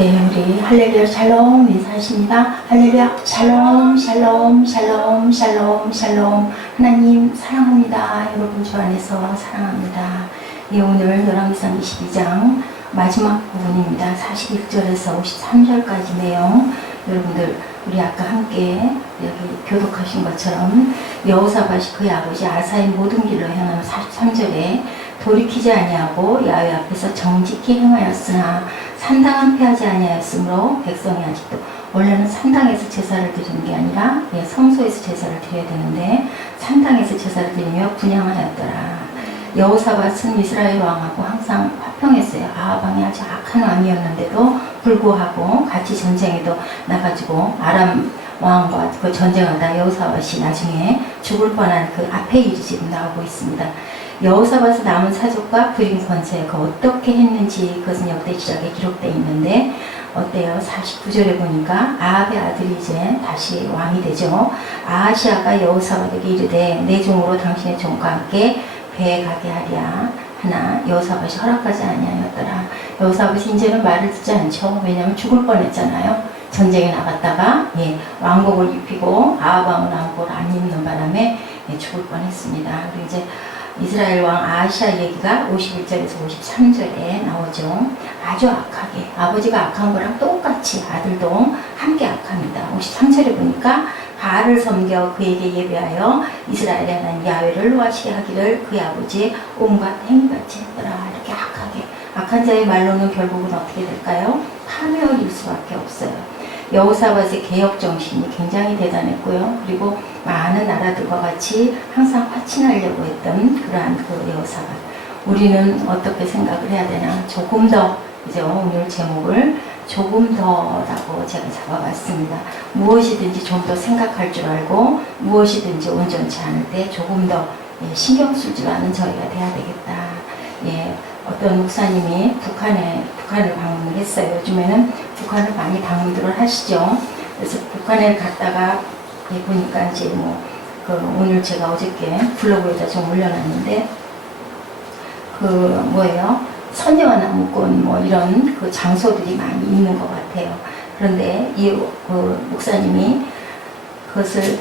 네, 우리 할렐루야 샬롬 인사하십니다. 할렐루야 샬롬 샬롬 샬롬 샬롬 샬롬. 하나님 사랑합니다. 여러분 주 안에서 사랑합니다. 예, 오늘 열왕기상 22장 마지막 부분입니다. 41절에서 53절까지 내용. 여러분들 우리 아까 함께 여기 교독하신 것처럼 여호사밧이 그의 아버지 아사의 모든 길로 행하며 43절에 돌이키지 아니하고 야훼 앞에서 정직히 행하였으나 산당은 피하지 아니하였으므로 백성이 아직도, 원래는 산당에서 제사를 드리는 게 아니라 성소에서 제사를 드려야 되는데 산당에서 제사를 드리며 분향하였더라. 여호사밧은 이스라엘 왕하고 항상 화평했어요. 아합 왕이 아주 악한 왕이었는데도 불구하고 같이 전쟁에도 나가지고 아람 왕과 그 전쟁하다 여호사밧이 나중에 죽을 뻔한 그 앞에 일이 지금 나오고 있습니다. 여호사밧의 남은 사족과 부인 권세, 그 어떻게 했는지 그것은 역대지략에 기록되어 있는데 어때요? 49절에 보니까 아합의 아들이 이제 다시 왕이 되죠. 아하시아가 여호사밧에게 이르되 내 종으로 당신의 종과 함께 배에 가게 하랴 하나 여호사밧이 허락하지 아니하였더라. 여호사밧이 이제는 말을 듣지 않죠. 왜냐하면 죽을 뻔했잖아요. 전쟁에 나갔다가 왕복을 입히고 아합 왕은 왕복을 안 입는 바람에 죽을 뻔했습니다. 그리고 이제 이스라엘 왕 아하시아 얘기가 51절에서 53절에 나오죠. 아주 악하게, 아버지가 악한 거랑 똑같이 아들도 함께 악합니다. 53절에 보니까 바알을 섬겨 그에게 예배하여 이스라엘의 하나님 야훼를 노하시게 하기를 그의 아버지의 온갖 행위같이 했더라. 이렇게 악하게, 악한 자의 말로는 결국은 어떻게 될까요? 파멸일 수밖에 없어요. 여호사밧의 개혁 정신이 굉장히 대단했고요. 그리고 많은 나라들과 같이 항상 화친하려고 했던 그러한 그 여호사밧. 우리는 어떻게 생각을 해야 되나? 조금 더, 이제 오늘 제목을 조금 더라고 제가 잡아봤습니다. 무엇이든지 좀 더 생각할 줄 알고 무엇이든지 온전치 않을 때 조금 더 신경 쓸 줄 아는 저희가 돼야 되겠다. 어떤 목사님이 북한을 방문을 했어요. 요즘에는 북한을 많이 방문들을 하시죠. 그래서 북한에 갔다가 보니까 이제 오늘 제가 어저께 블로그에다 좀 올려놨는데 선녀와 나무꾼 이런 그 장소들이 많이 있는 것 같아요. 그런데 이 목사님이 그것을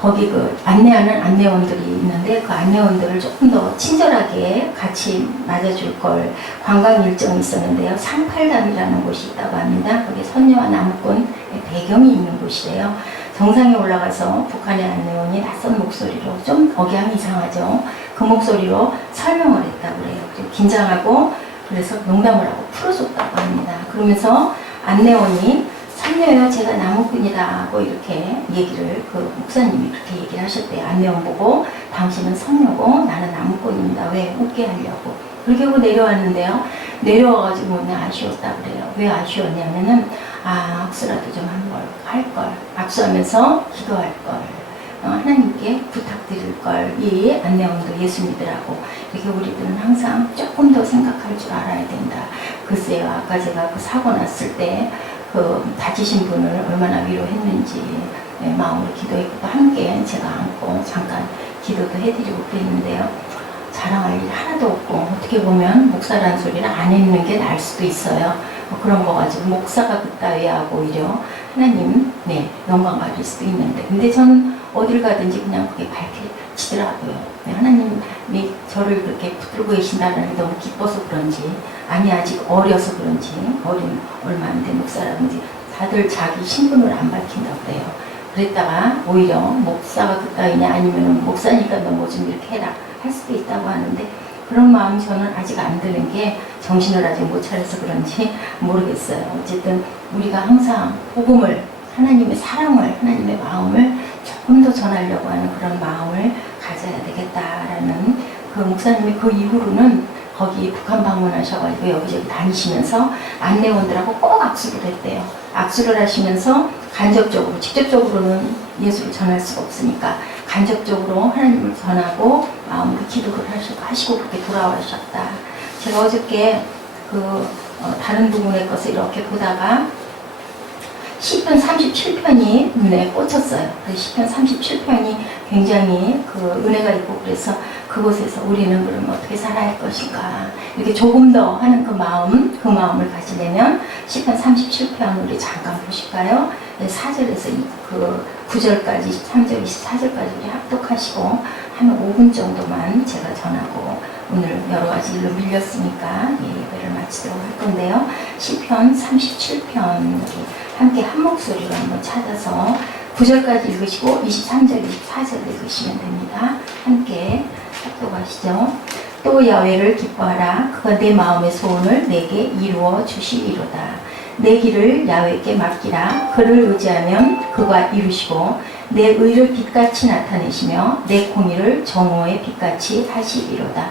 거기 안내하는 안내원들이 있는데 그 안내원들을 조금 더 친절하게 같이 맞아줄 걸 관광 일정이 있었는데요. 상팔단이라는 곳이 있다고 합니다. 거기 선녀와 나무꾼 배경이 있는 곳이래요. 정상에 올라가서 북한의 안내원이 낯선 목소리로 좀 억양이 이상하죠. 그 목소리로 설명을 했다고 그래요. 긴장하고 그래서 농담을 하고 풀어줬다고 합니다. 그러면서 안내원이 선녀요, 제가 나무꾼이다 하고 이렇게 얘기를, 그 목사님이 그렇게 얘기를 하셨대요. 안내원 보고 당신은 선녀고 나는 나무꾼입니다. 왜? 웃게 하려고. 그렇게 하고 내려왔는데요. 내려와가지고 아쉬웠다 그래요. 왜 아쉬웠냐면은 악수라도 좀 할 걸. 악수하면서 기도할 걸. 하나님께 부탁드릴 걸. 이 안내원도 예수 믿으라고. 이렇게 우리들은 항상 조금 더 생각할 줄 알아야 된다. 글쎄요, 아까 제가 그 사고 났을 때 다치신 분을 얼마나 위로했는지 마음으로 기도했고 함께 제가 안고 잠깐 기도도 해드리고 그랬는데요. 자랑할 일 하나도 없고 어떻게 보면 목사라는 소리를 안 했는 게 나을 수도 있어요. 그런 거 가지고 목사가 그따위 하고 오히려 하나님 영광 받을 수도 있는데, 근데 저는 어딜 가든지 그냥 그게 밝혀지더라고요. 하나님이 저를 그렇게 붙들고 계신다는 게 너무 기뻐서 그런지, 아니 아직 어려서 그런지, 얼마 안 된 목사라든지 다들 자기 신분을 안 밝힌다고 그래요. 그랬다가 오히려 목사가 그따위냐 아니면 목사니까 너 뭐 좀 이렇게 해라 할 수도 있다고 하는데, 그런 마음이 저는 아직 안 드는 게 정신을 아직 못 차려서 그런지 모르겠어요. 어쨌든 우리가 항상 복음을, 하나님의 사랑을, 하나님의 마음을 조금 더 전하려고 하는 그런 마음을 가져야 되겠다라는, 그 목사님이 그 이후로는 거기 북한 방문하셔가지고 여기저기 다니시면서 안내원들하고 꼭 악수를 했대요. 악수를 하시면서 간접적으로, 직접적으로는 예수를 전할 수가 없으니까 간접적으로 하나님을 전하고 마음으로 기도를 하시고 그렇게 돌아오셨다. 제가 어저께 다른 부분의 것을 이렇게 보다가 시편 37편이 눈에 꽂혔어요. 시편 37편이 굉장히 그 은혜가 있고 그래서 그곳에서 우리는 그러면 어떻게 살아야 할 것인가. 이렇게 조금 더 하는 그 마음을 가지려면 시편 37편 우리 잠깐 보실까요? 4절에서 그 9절까지 23절, 24절까지 우리 합독하시고 한 5분 정도만 제가 전하고 오늘 여러 가지 일로 밀렸으니까 예배를 마치도록 할 건데요. 시편 37편 우리 함께 한 목소리로 한번 찾아서 9절까지 읽으시고 23절, 24절 읽으시면 됩니다. 함께 합독하시죠. 또 야훼를 기뻐하라. 그가 내 마음의 소원을 내게 이루어 주시리로다. 내 길을 야훼께 맡기라. 그를 의지하면 그가 이루시고 내 의를 빛같이 나타내시며 내 공의를 정오의 빛같이 하시리로다.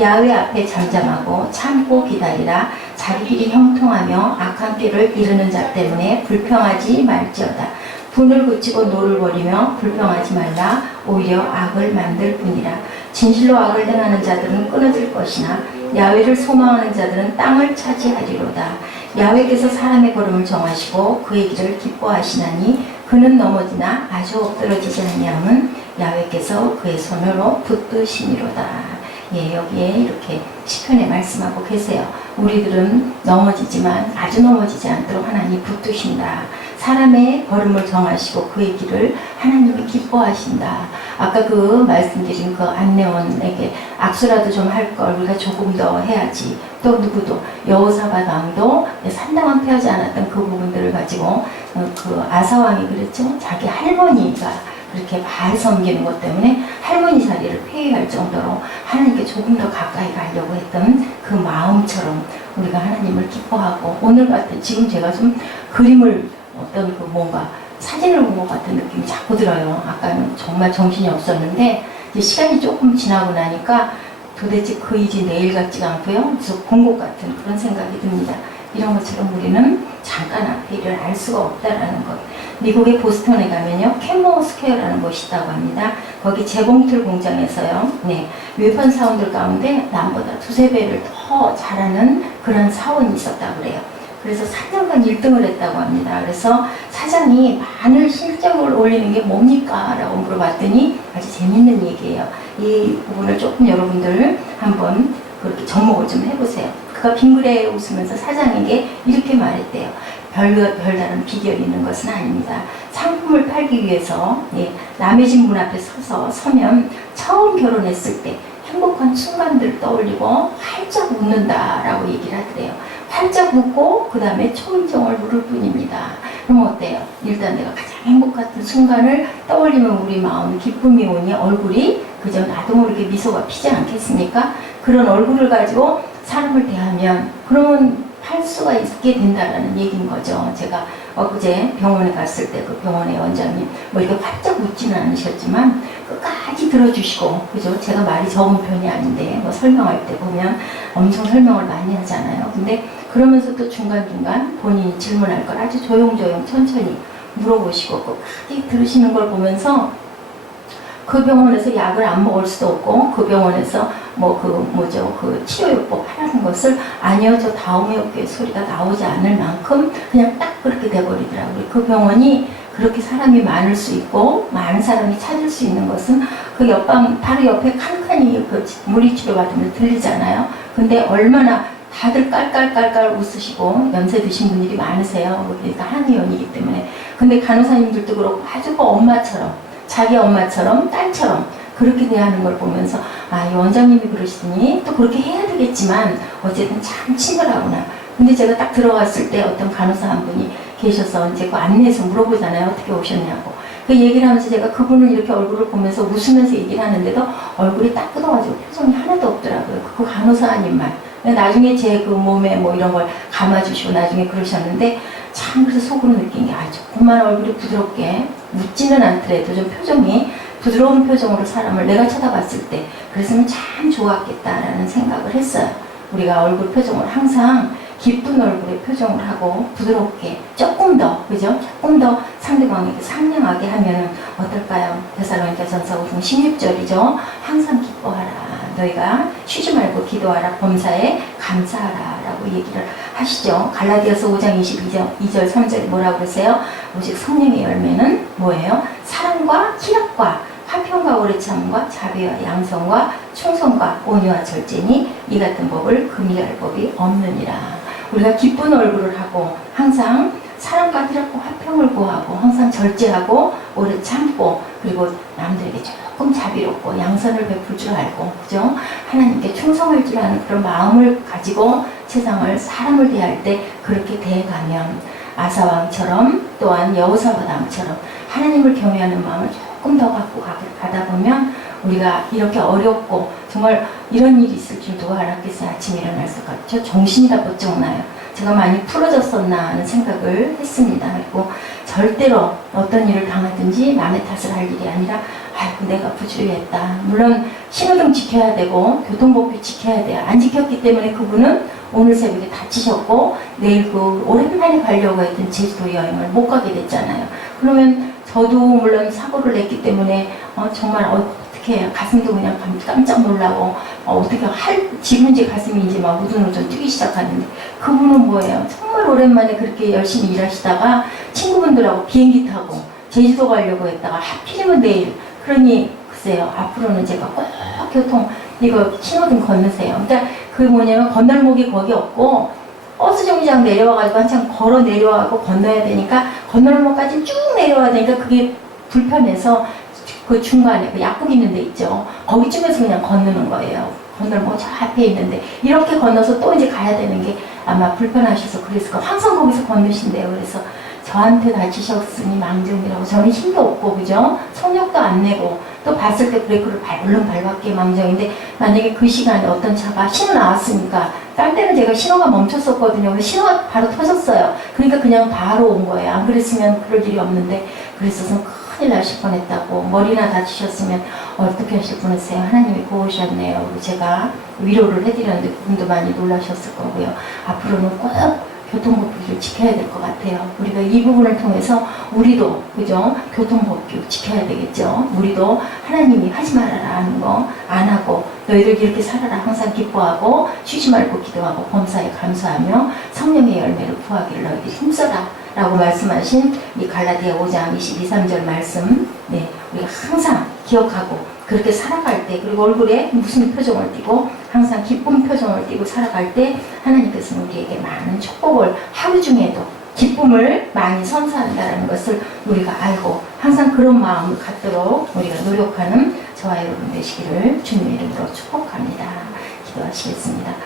야훼 앞에 잠잠하고 참고 기다리라. 자기 길이 형통하며 악한 길을 이루는 자 때문에 불평하지 말지어다. 분을 굳히고 노를 버리며 불평하지 말라. 오히려 악을 만들 뿐이라. 진실로 악을 행하는 자들은 끊어질 것이나 야훼를 소망하는 자들은 땅을 차지하리로다. 야훼께서 사람의 걸음을 정하시고 그의 길을 기뻐하시나니 그는 넘어지나 아주 엎드러지지 아니함은 야훼께서 그의 손으로 붙드시니로다. 예, 여기에 이렇게 시편에 말씀하고 계세요. 우리들은 넘어지지만 아주 넘어지지 않도록 하나님이 붙드신다. 사람의 걸음을 정하시고 그의 길을 하나님이 기뻐하신다. 아까 그 말씀드린 그 안내원에게 악수라도 좀 할 걸 우리가 조금 더 해야지. 또 누구도 여호사밧 왕도 산당은 패하지 않았던 그 부분들을 가지고 그 아사왕이 그랬죠. 자기 할머니가 그렇게 바알 섬기는 것 때문에 할머니 자리를 폐위할 정도로 하나님께 조금 더 가까이 가려고 했던 그 마음처럼 우리가 하나님을 기뻐하고 오늘 같은 지금 제가 좀 그림을 어떤 그 뭔가 사진을 본 것 같은 느낌이 자꾸 들어요. 아까는 정말 정신이 없었는데 이제 시간이 조금 지나고 나니까 도대체 그 일이 내일 같지가 않고요. 그래서 본 것 같은 그런 생각이 듭니다. 이런 것처럼 우리는 잠깐 앞에 일을 알 수가 없다라는 것. 미국의 보스턴에 가면요. 캔머 스퀘어라는 곳이 있다고 합니다. 거기 재봉틀 공장에서요. 네, 외판 사원들 가운데 남보다 두세 배를 더 잘하는 그런 사원이 있었다고 그래요. 그래서 4년간 1등을 했다고 합니다. 그래서 사장이 마늘 실적을 올리는 게 뭡니까? 라고 물어봤더니 아주 재밌는 얘기예요. 이 부분을 조금 여러분들 한번 그렇게 접목을 좀 해보세요. 그가 빙그레 웃으면서 사장에게 이렇게 말했대요. 별다른 비결이 있는 것은 아닙니다. 상품을 팔기 위해서 남의 집 문 앞에 서면 처음 결혼했을 때 행복한 순간들을 떠올리고 활짝 웃는다라고 얘기를 하더래요. 활짝 웃고 그 다음에 초인종을 부를 뿐입니다. 그럼 어때요? 일단 내가 가장 행복했던 순간을 떠올리면 우리 마음 기쁨이 오니 얼굴이 그저 나도 모르게 미소가 피지 않겠습니까? 그런 얼굴을 가지고 사람을 대하면 그러면 팔 수가 있게 된다라는 얘기인 거죠. 제가 엊그제 병원에 갔을 때 그 병원의 원장님 뭐 이렇게 활짝 웃지는 않으셨지만 끝까지 들어주시고 그죠? 제가 말이 적은 편이 아닌데 뭐 설명할 때 보면 엄청 설명을 많이 하잖아요. 근데 그러면서 또 중간중간 본인이 질문할 걸 아주 조용조용 천천히 물어보시고 끝까지 들으시는 걸 보면서 그 병원에서 약을 안 먹을 수도 없고 그 병원에서 그 치료요법 하라는 것을 아니요 저 다음에 어깨 소리가 나오지 않을 만큼 그냥 딱 그렇게 돼버리더라고요. 그 병원이 그렇게 사람이 많을 수 있고 많은 사람이 찾을 수 있는 것은 그 옆방 바로 옆에 칸칸이 그 물리치료 받으면 들리잖아요. 근데 얼마나 다들 깔깔깔깔 웃으시고 연세 드신 분들이 많으세요. 그러니까 한의원이기 때문에. 근데 간호사님들도 그렇고 아주 엄마처럼 자기 엄마처럼 딸처럼 그렇게 대하는 걸 보면서 이 원장님이 그러시더니 또 그렇게 해야 되겠지만 어쨌든 참 친절하구나. 근데 제가 딱 들어갔을 때 어떤 간호사 한 분이 계셔서 이제 그 안내해서 물어보잖아요. 어떻게 오셨냐고. 그 얘기를 하면서 제가 그분을 이렇게 얼굴을 보면서 웃으면서 얘기를 하는데도 얼굴이 딱 굳어가지고 표정이 하나도 없더라고요. 그 간호사님만. 나중에 제 그 몸에 뭐 이런 걸 감아주시고 나중에 그러셨는데 참 그래서 속으로 느낀 게 조금만 얼굴이 부드럽게 웃지는 않더라도 좀 표정이 부드러운 표정으로 사람을 내가 쳐다봤을 때 그랬으면 참 좋았겠다라는 생각을 했어요. 우리가 얼굴 표정을 항상 기쁜 얼굴의 표정을 하고 부드럽게 조금 더 그죠? 조금 더 상대방에게 상냥하게 하면 어떨까요? 데살로니가전서 5장 16절이죠. 항상 기뻐하라. 너희가 쉬지 말고 기도하라. 범사에 감사하라 라고 얘기를 하시죠. 갈라디아서 5장 22절 3절에 뭐라고 그러세요? 오직 성령의 열매는 뭐예요? 사랑과 희락과 화평 화평과 오래 참음과 자비와 양성과 충성과 온유와 절제니 이 같은 법을 금이할 법이 없느니라. 우리가 기쁜 얼굴을 하고 항상 사람과 이렇게 화평을 구하고 항상 절제하고 오래 참고 그리고 남들에게 조금 자비롭고 양선을 베풀 줄 알고 그죠? 하나님께 충성할 줄 아는 그런 마음을 가지고 세상을 사람을 대할 때 그렇게 대해가면 아사왕처럼 또한 여호사밧 왕처럼 하나님을 경외하는 마음을 조금 더 갖고 가다 보면 우리가 이렇게 어렵고 정말 이런 일이 있을 줄 누가 알았겠어요. 아침에 일어날 것 같죠? 정신이 다 번쩍 나요. 제가 많이 풀어졌었나 하는 생각을 했습니다. 그리고 절대로 어떤 일을 당하든지 남의 탓을 할 일이 아니라 아이고 내가 부주의했다. 물론 신호등 지켜야 되고 교통법규 지켜야 돼요. 안 지켰기 때문에 그분은 오늘 새벽에 다치셨고 내일 그 오랜만에 가려고 했던 제주도 여행을 못 가게 됐잖아요. 그러면 저도 물론 사고를 냈기 때문에 정말 어떻게 해요. 가슴도 그냥 깜짝 놀라고 어떻게 지금 이제 가슴이 이제 막 우둔우둔 뛰기 시작하는데 그분은 뭐예요? 정말 오랜만에 그렇게 열심히 일하시다가 친구분들하고 비행기 타고 제주도 가려고 했다가 하필이면 내일 그러니 글쎄요. 앞으로는 제가 꼭 교통 이거 신호등 건너세요. 그러니까 그 뭐냐면 건널목이 거기 없고 버스 정류장 내려와가지고 한참 걸어 내려와고 건너야 되니까 건널목까지 쭉 내려와야 되니까 그게 불편해서 그 중간에 그 약국 있는 데 있죠. 거기쯤에서 그냥 건너는 거예요. 건널목 저 앞에 있는데 이렇게 건너서 또 이제 가야 되는 게 아마 불편하셔서 그랬을 거 항상 거기서 건너신대요. 그래서 저한테 다치셨으니 망정이라고 저는 힘도 없고 그죠? 속력도 안 내고 또 봤을 때 브레이크를 물론 밟았기에 망정인데 만약에 그 시간에 어떤 차가 신호 나왔으니까 딴 때는 제가 신호가 멈췄었거든요. 그래서 신호가 바로 터졌어요. 그러니까 그냥 바로 온 거예요. 안 그랬으면 그럴 일이 없는데 그랬어서 큰일 나실 뻔했다고. 머리나 다치셨으면 어떻게 하실 뻔했어요. 하나님이 보호하셨네요. 그리고 제가 위로를 해드렸는데 그분도 많이 놀라셨을 거고요. 앞으로는 꼭 교통법규를 지켜야 될 것 같아요. 우리가 이 부분을 통해서 우리도 그죠? 교통법규 지켜야 되겠죠. 우리도 하나님이 하지 말아라 하는 거 안 하고 너희들 이렇게 살아라 항상 기뻐하고 쉬지 말고 기도하고 범사에 감사하며 성령의 열매를 구하기를 너희들이 힘써라 라고 말씀하신 이 갈라디아 5장 22, 3절 말씀 우리가 항상 기억하고 그렇게 살아갈 때 그리고 얼굴에 무슨 표정을 띠고 항상 기쁜 표정을 띠고 살아갈 때 하나님께서는 우리에게 많은 축복을 하루 중에도 기쁨을 많이 선사한다는 것을 우리가 알고 항상 그런 마음을 갖도록 우리가 노력하는 저와 여러분 되시기를 주님의 이름으로 축복합니다. 기도하시겠습니다.